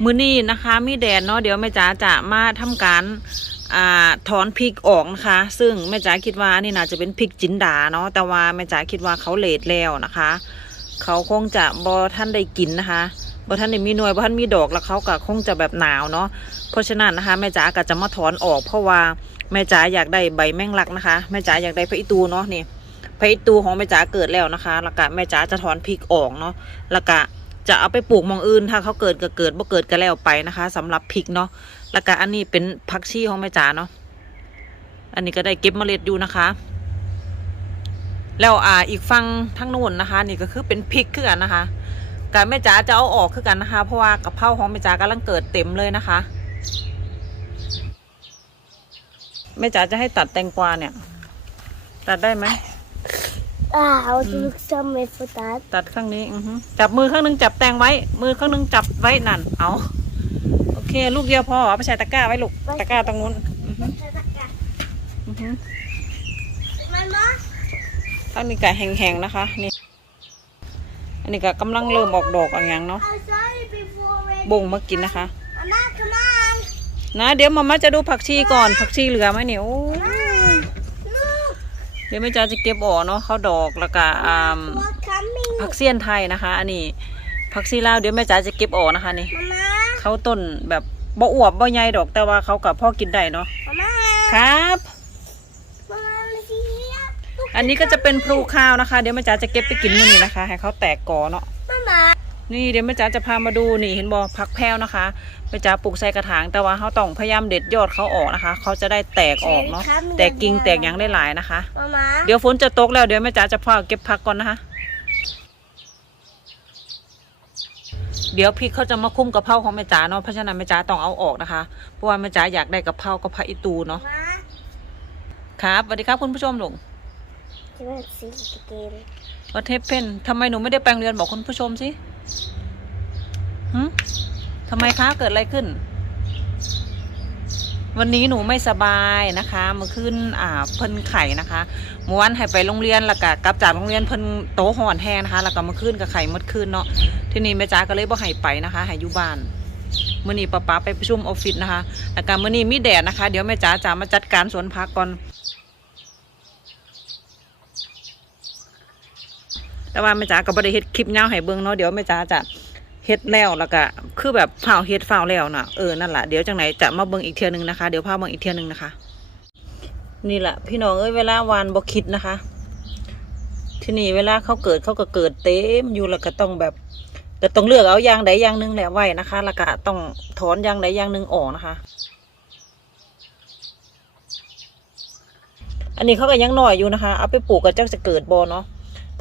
มือนี้นะคะมีแดดเนาะเดี๋ยวแม่จ๋าจะมาทำการอ่าถอนพริกออกนะคะ ซึ่งแม่จ๋าคิดว่านี่น่าจะเป็นพริกจินดาเนาะแต่ว่าแม่จ๋าคิดว่าเขาเลทแล้วนะคะ เขาคงจะบอท่านได้กินนะคะบอท่านได้มีหน่วยบอท่านมีดอกแล้วเขาก็คงจะแบบหนาวเนาะเพราะฉะนั้นนะคะแม่จ๋าก็จะมาถอนออก เพราะว่าแม่จ๋าอยากได้ใบแมงลักนะคะแม่จ๋าอยากได้พระอิตูเนาะนี่พระอิตูของแม่จ๋าเกิดแล้วนะคะแล้วก็แม่จ๋าจะถอนพริกออกเนาะแล้วก็ จะเอาไปปลูกมองอื่น ถ้าเขาเกิดก็เกิดบ่เกิดก็แล้วไปนะคะสำหรับพริกเนาะแล้วก็อันนี้เป็นผักชีของแม่จ๋าเนาะอันนี้ก็ได้เก็บเมล็ดอยู่นะคะ แล้วอ่าอีกฝั่งทั้งนู้นนะคะ นี่ก็คือเป็นพริกคือกันนะคะกับแม่จ๋าจะเอาออกคือกันนะคะ เพราะว่ากะเพราของแม่จ๋ากำลังเกิดเต็มเลยนะคะแม่จ๋าจะให้ตัดแตงกวาเนี่ย ตัดได้ไหม Ah, I'll do something for that. ตัดข้างนี้อือฮึจับมือข้างหนึงจับแตงไว้ มือข้างหนึงจับไว้นั่น เอา โอเค ลูกเดียวพอเอาไปใส่ตะกร้าไว้ลูก ตะกร้าตรงนู้น อือฮึอือฮึ Mama? ข้างนี้ก็แห้งๆนะคะ นี่ อันนี้ก็กำลังเริ่มออกดอกออกอย่างเนาะ I saw you before. Ray. บ่งมากินนะคะ Mama, come on. นะเดี๋ยวมาม่าจะดูผักชีก่อน ผักชีเหลือไหมเนี่ยโอ้ย Look, เดี๋ยวแม่จ๋าจะเก็บออกเนาะเขาดอกแล้วก็อ่า what's coming? ผักเสี้ยนไทยนะคะ อันนี้ผักชีลาวเดี๋ยวแม่จ๋าจะเก็บออกนะคะนี่ Mama? เขาต้นแบบบ่อวบบ่ใหญ่ดอกแต่ว่าเขากับพ่อกินได้เนาะ Mama? ครับ Mama, see here? Look, อันนี้ก็จะเป็นพลูข้าวนะคะ เดี๋ยวแม่จ๋าจะเก็บไปกินมื้อนี้นะคะ ให้เขาแตกกอเนาะ Mama. นี่เดี๋ยวแม่จ๋าจะพามาดูนี่เห็นบอผักแพรวนะคะแม่จ๋าปลูกใส่กระถาง แต่ว่าเขาต้องพยายามเด็ดยอดเขาออกนะคะ เขาจะได้แตกออกเนาะแตกกิ่งแตกหยังได้หลายนะคะ Mama? เดี๋ยวฝนจะตกแล้วเดี๋ยวแม่จ๋าจะพาเก็บผักก่อนนะคะ เดี๋ยวพริกเขาจะมาคุ้มกะเพราของแม่จ๋าเนาะเพราะฉะนั้นแม่จ๋าต้องเอาออกนะคะเพราะว่าแม่จ๋าอยากได้กะเพรากะเพราอีตูเนาะ Mama? ครับสวัสดีครับคุณผู้ชมหลง You want to see it again? วัดเทปเพนทำไมหนูไม่ได้แปลงเรือนบอกคุณผู้ชมสิ หึทำไมคะเกิดอะไรขึ้น วันนี้หนูไม่สบายนะคะเมื่อคืนอ่าเพิ่นไข่นะคะเมื่อวานให้ไปโรงเรียนแล้วก็กลับจากโรงเรียนเพิ่นโตห่อนแห้งนะคะ แล้วก็เมื่อคืนก็ไข่มดคืนเนาะที่นี้แม่จ๋าก็เลยบ่ให้ไปนะคะให้อยู่บ้านมื่อนี้ป้าป๊าไปประชุมออฟฟิศนะคะ แล้วก็มื่อนี้มีแดดนะคะ เดี๋ยวแม่จ๋าจะมาจัดการสวนพักก่อน แต่ว่าแม่จ๋าก็บ่ได้เฮ็ดคลิปยาให้เบิ่งเนาะเดี๋ยวแม่จ๋าจะเฮ็ดแล้วแล้วก็คือแบบเผาเฮ็ดเฝ้าแล้วน่ะเออนั่นแหละเดี๋ยวจังไหนจะมาเบิ่งอีกเทื่อนึงนะคะเดี๋ยวพาเบิ่งอีกเทื่อนึงนะคะ นี่แหละพี่น้องเอ้ยเวลาวานบ่คิดนะคะ ที่นี่เวลาเขาเกิดเขาก็เกิดเต็มอยู่แล้วก็ต้องแบบก็ต้องเลือกเอาอย่างใดอย่างหนึ่งแหละไว้นะคะ แล้วก็ต้องถอนอย่างใดอย่างหนึ่งออกนะคะ อันนี้เขาก็ยังหน้อยอยู่นะคะ เอาไปปลูกก็จักจะเกิดบ่เนาะ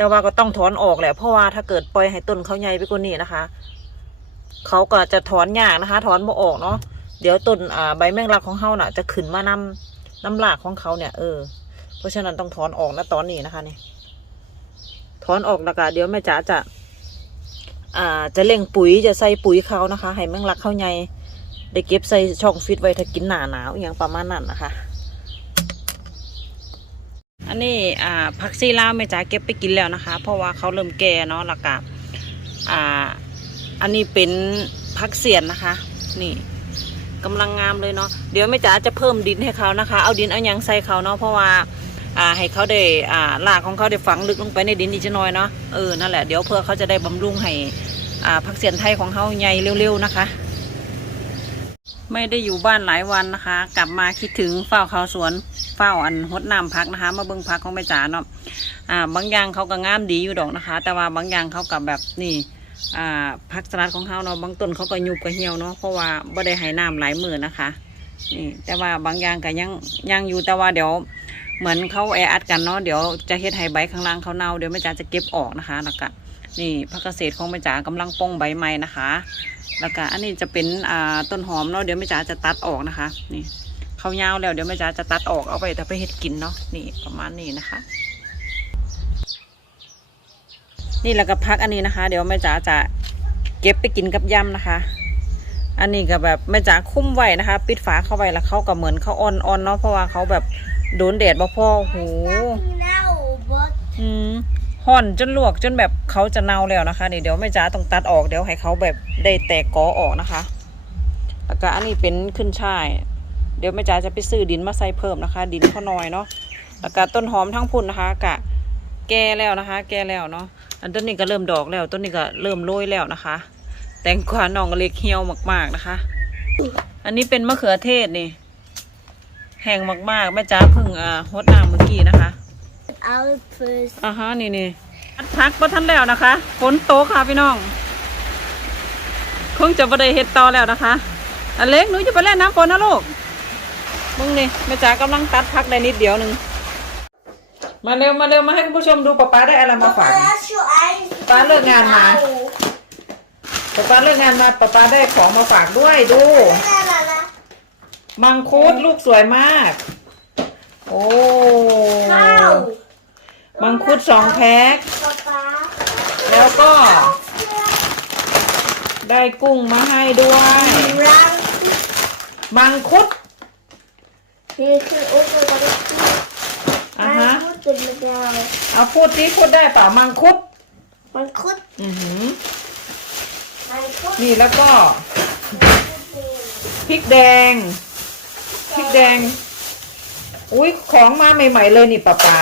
แต่ว่าก็ต้องถอนออกแหละเพราะว่าถ้าเกิดปล่อยให้ต้นเขาใหญ่ไปกว่านี้นะคะ เขาก็จะถอนยากนะคะ ถอนบ่ออกเนาะเดี๋ยวต้นอ่าใบแมงลักของเขาน่ะ จะขึ้นมานำน้ำหลากของเขาเนี่ยเออเพราะฉะนั้นต้องถอนออกนะตอนนี้นะคะนี่ถอนออกแล้วก็เดี๋ยวแม่จ๋าจะ อ่าจะเล่งปุ๋ยจะใส่ปุ๋ยเขานะคะ ให้แมงลักเขาใหญ่ได้เก็บใส่ช่องฟิตไว้ถ้ากินหนาหนาวอย่างประมาณนั้นนะคะ อันนี้อ่าผักซีลาวแม่จ๋าเก็บไปกินแล้วนะคะ เพราะว่าเขาเริ่มแก่เนาะแล้วก็อ่าอันนี้เป็นผักเสียนนะคะ นี่กำลังงามเลยเนาะเดี๋ยวแม่จ๋าจะเพิ่มดินให้เขานะคะ เอาดินเอายังใส่เขาเนาะเพราะว่าอ่าให้เขาได้อ่ารากของเขาได้ฝังลึกลงไปในดินอีกจะน้อยเนาะเออนั่นแหละเดี๋ยวเพื่อเขาจะได้บำรุงให้อ่าผักเสียนไทยของเขาใหญ่เร็วๆนะคะ ไม่ได้อยู่บ้านหลายวันนะคะ กลับมาคิดถึงเฝ้าเขาสวน ฝ้าอันหดน้ำพักนะคะ มาเบิ่งพักของแม่จ๋าเนาะอ่าบางอย่างเขาก็งามดีอยู่ดอกนะคะ แต่ว่าบางอย่างเขากับแบบนี่อ่าพักสลัดของเขาเนาะบางต้นเขาก็ยุบก็เหี่ยวเนาะเพราะว่าบ่ได้ให้น้ำหลายมือนะคะนี่แต่ว่าบางอย่างก็ยังยังอยู่แต่ว่าเดี๋ยวเหมือนเขาแออัดกันเนาะเดี๋ยวจะเฮ็ดให้ใบข้างล่างเขาเน่าเดี๋ยวแม่จ๋าจะเก็บออกนะคะแล้วก็นี่พักเกษตรของแม่จ๋ากำลังป้องใบใหม่นะคะ แล้วก็อันนี้จะเป็นอ่าต้นหอมเนาะเดี๋ยวแม่จ๋าจะตัดออกนะคะ นี่ เขายาวแล้วเดี๋ยวแม่จ๋าจะตัดออกเอาไปแต่ไปเฮ็ดกินเนาะนี่ประมาณนี้นะคะ นี่แล้วก็พักอันนี้นะคะ เดี๋ยวแม่จ๋าจะเก็บไปกินกับยำนะคะ อันนี้ก็แบบแม่จ๋าคุ้มไว้นะคะ ปิดฝาเข้าไว้แล้วเขาก็เหมือนเขาอ่อนๆเนาะเพราะว่าเขาแบบโดนแดดบ่พอโหอืมห่อนจนลวกจนแบบเขาจะเน่าแล้วนะคะนี่เดี๋ยวแม่จ๋าต้องตัดออกเดี๋ยวให้เขาแบบได้แตกกอออกนะคะแล้วก็อันนี้เป็นขึ้นช่าย เดี๋ยวแม่จ๋าจะไปซื้อดินมาใส่เพิ่มนะคะ ดินเขาน้อยเนาะแล้วก็ต้นหอมทั้งพุ่นนะคะ กะ แก่แล้วนะคะ แก่แล้วเนาะอันต้นนี้ก็เริ่มดอกแล้ว ต้นนี้ก็เริ่มโรยแล้วนะคะ แตงกวาน้องก็เล็กเหี่ยวมาก ๆนะคะ อันนี้เป็นมะเขือเทศนี่ แห้งมากๆแม่จ๋าเพิ่งอ่าฮดน้ำเมื่อกี้นะคะ Out first. อ่าฮะนี่นี่อัดพักบ่ทันแล้วนะคะฝนตกค่ะพี่น้องคงจะบ่ได้เฮ็ดต่อแล้วนะคะอันเล็กหนูจะไปเล่นน้ำฝนนะลูก มึงนี่แม่จ๋ากำลังตัดพักได้นิดเดียวหนึ่งมาเร็วมาเร็วมาให้คุณผู้ชมดูป๊าป๊าได้อะไรมาฝาก That's your eyes. ป๊าเลิกงานมาป๊าป๊าเลิกงานมาป๊าป๊าได้ของมาฝากด้วยดู La la la. มังคุดลูกสวยมาก โอ้ Cow. มังคุดสองแพ็ค Papa. แล้วก็ ได้กุ้งมาให้ด้วย Round. มังคุด You can open the อะฮะ Man put it down. เอาพูดสิพูดได้เปล่ามังคุด Man put. อือหือ Man put. นี่แล้วก็พริกแดงพริกแดง อุ้ยของมาใหม่ ๆ เลยนี่ป้าป๊า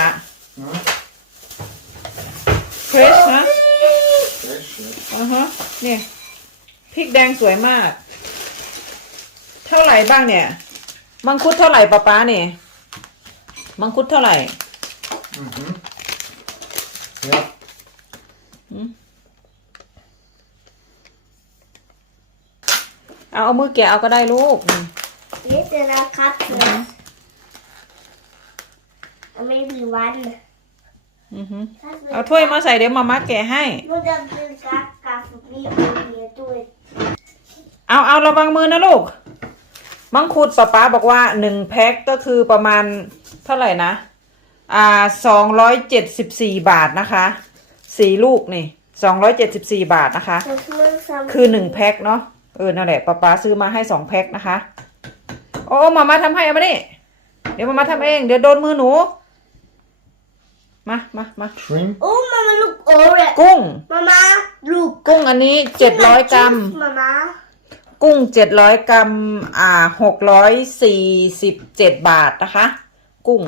เฟรชนะ อือฮะนี่พริกแดงสวยมาก เท่าไหร่บ้างเนี่ย มังคุดเท่าไหร่ป้าป๊าเนี่ยมังคุดเท่าไหร่ Mhm. Ja. เอาเอามือแกะเอาก็ได้ลูกอืม This is a cup. And maybe one. อือหือเอาถ้วยมาใส่เดี๋ยวมาม่าแกะให้ No, that will got got for me over here. Do it. เอาเอาระวังมือนะลูก มังคุดป้าป๊าบอกว่าหนึ่งแพ็คก็คือประมาณเท่าไหร่นะ อ่าสองร้อยเจ็ดสิบสี่บาทนะคะสี่ลูกนี่สองร้อยเจ็ดสิบสี่บาทนะคะ This one's some. คือหนึ่งแพ็คเนาะเออนั่นแหละป้าป๊าซื้อมาให้สองแพ็คนะคะ โอ้มามาทำให้เอามาดิเดี๋ยวมามาทำเอง เดี๋ยวโดนมือหนู มามามา Shrimp. Oh, Mama, look orange. กุ้ง Mama, look. กุ้งอันนี้เจ็ดร้อยกรัม Mama. กุ้งเจ็ดร้อยกรัมอ่าหกร้อยสี่สิบเจ็ดบาทนะคะ กุ้ง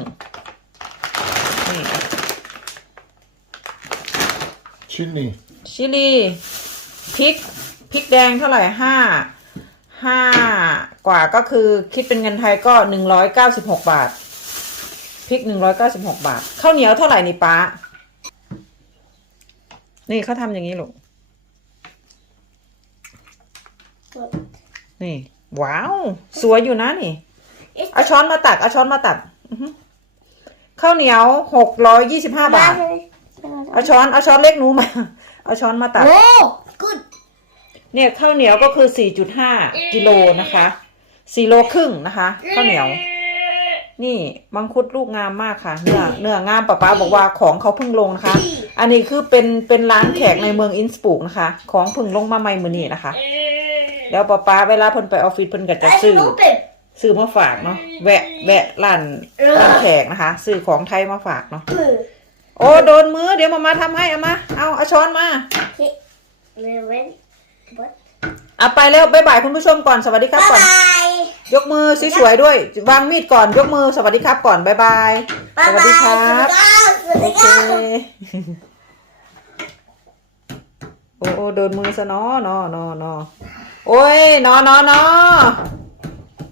นี่ Chili. ชิลีพริกพริกแดงเท่าไหร่ห้าห้ากว่าก็คือคิดเป็นเงินไทยก็หนึ่งร้อยเก้าสิบหกบาทพริกหนึ่งร้อยเก้าสิบหกบาทข้าวเหนียวเท่าไหร่นี่ป้านี่เขาทำอย่างนี้ลูก นี่ ว้าว สวยอยู่นะนี่ It's เอาช้อนมาตักเอาช้อนมาตักอื้อหือข้าวเหนียวหกร้อยยี่สิบห้าบาท เอาช้อนเอาช้อนเล็กหนูมา เอาช้อนมาตัก Oh, good. เนี่ยข้าวเหนียวก็คือ4.5กิโลนะคะ4โลครึ่งนะคะข้าวเหนียว นี่มังคุดลูกงามมากค่ะ เนื้อเนื้องามป้าป้าบอกว่าของเขาเพิ่งลงนะคะ อันนี้คือเป็นเป็นร้านแขกในเมืองอินสปุกนะคะ ของเพิ่งลงมาใหม่มือนี้นะคะ แล้วป้าป้าเวลาเพิ่นไปออฟฟิศเพิ่นก็จะ I ซื้อ can open. ซื้อมาฝากเนาะแวะแวะร้านร้านแขกนะคะ ซื้อของไทยมาฝากเนาะโอ้โดนมือเดี๋ยวมามาทำให้เอามาเอาเอาช้อนมา We're ready. What? เอาไปแล้วบ๊ายบายคุณผู้ชมก่อนสวัสดีครับ Bye ก่อน bye. ยกมือสวยๆด้วยวางมีดก่อนยกมือสวัสดีครับก่อนบายบายส Bye วัสดีค bye. รับโอเคโอ้โอ้โดนมือซะเนาะเนาะเนาะเนาะ โอ้ยนอนนอนนอ